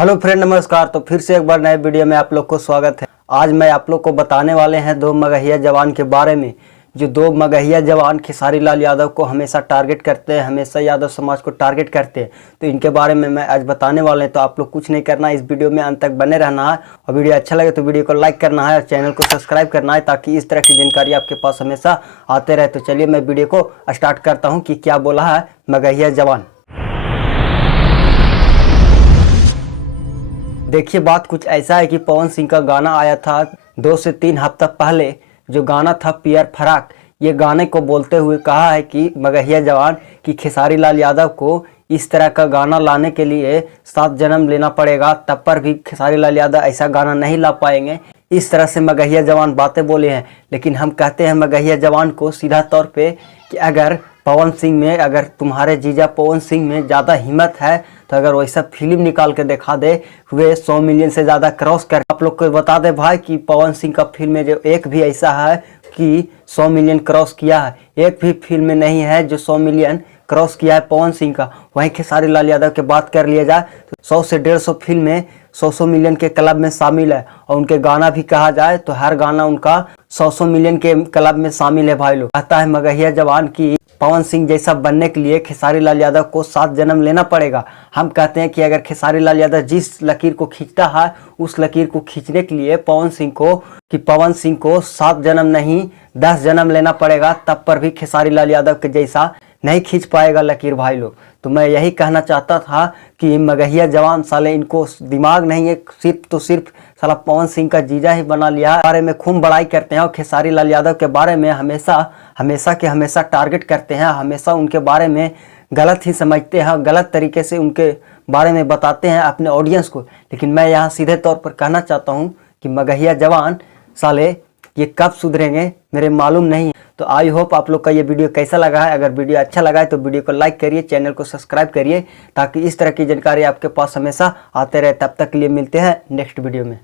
Hello friend, नमस्कार। तो फिर से एक बार नए वीडियो में आप लोग को स्वागत है। आज मैं आप लोग को बताने वाले हैं दो मगहिया जवान के बारे में। जो दो मगहिया जवान खेसारी लाल यादव को हमेशा टारगेट करते हैं, हमेशा यादव समाज को टारगेट करते हैं। तो इनके बारे में मैं आज बताने वाले हैं। तो आप लोग कुछ नहीं करना है, इस वीडियो में अंत तक बने रहना है। और वीडियो अच्छा लगे तो वीडियो को लाइक करना है और चैनल को सब्सक्राइब करना है, ताकि इस तरह की जानकारी आपके पास हमेशा आते रहे। तो चलिए मैं वीडियो को स्टार्ट करता हूँ कि क्या बोला है मगहिया जवान। देखिए, बात कुछ ऐसा है कि पवन सिंह का गाना आया था 2 से 3 हफ्ता पहले। जो गाना था पियर फराक, ये गाने को बोलते हुए कहा है कि मगहिया जवान कि खेसारी लाल यादव को इस तरह का गाना लाने के लिए 7 जन्म लेना पड़ेगा, तब पर भी खेसारी लाल यादव ऐसा गाना नहीं ला पाएंगे। इस तरह से मगहिया जवान बातें बोले हैं। लेकिन हम कहते हैं मगहिया जवान को सीधा तौर पे कि अगर पवन सिंह में, अगर तुम्हारे जीजा पवन सिंह में ज़्यादा हिम्मत है तो अगर वैसा फिल्म निकाल के दिखा दे, वे 100 मिलियन से ज़्यादा क्रॉस कर। आप लोग को बता दे भाई कि पवन सिंह का फिल्म में जो एक भी ऐसा है कि 100 मिलियन क्रॉस किया है, एक भी फिल्म में नहीं है जो 100 मिलियन क्रॉस किया है पवन सिंह का। वहीं खेसारी लाल यादव की बात कर लिया जाए तो 100 से 150 फिल्में 100 मिलियन के क्लब में शामिल है। और उनके गाना भी कहा जाए तो हर गाना उनका 100 मिलियन के क्लब में शामिल है। भाई लोग, कहता है मगहिया जवान की पवन सिंह जैसा बनने के लिए खेसारी लाल यादव को 7 जन्म लेना पड़ेगा। हम कहते हैं कि अगर खेसारी लाल यादव जिस लकीर को खींचता है, उस लकीर को खींचने के लिए पवन सिंह को 7 जन्म नहीं 10 जन्म लेना पड़ेगा, तब पर भी खेसारी लाल यादव के जैसा नहीं खींच पाएगा लकीर। भाई लोग, तो मैं यही कहना चाहता था कि मगहिया जवान साले, इनको दिमाग नहीं है, सिर्फ साला पवन सिंह का जीजा ही बना लिया है। बारे में खूब बड़ाई करते हैं और खेसारी लाल यादव के बारे में हमेशा टारगेट करते हैं, हमेशा उनके बारे में गलत ही समझते हैं, गलत तरीके से उनके बारे में बताते हैं अपने ऑडियंस को। लेकिन मैं यहाँ सीधे तौर पर कहना चाहता हूँ कि मगहिया जवान साले ये कब सुधरेंगे मेरे मालूम नहीं। तो आई होप आप लोग का ये वीडियो कैसा लगा है। अगर वीडियो अच्छा लगा है तो वीडियो को लाइक करिए, चैनल को सब्सक्राइब करिए, ताकि इस तरह की जानकारी आपके पास हमेशा आते रहे। तब तक के लिए मिलते हैं नेक्स्ट वीडियो में।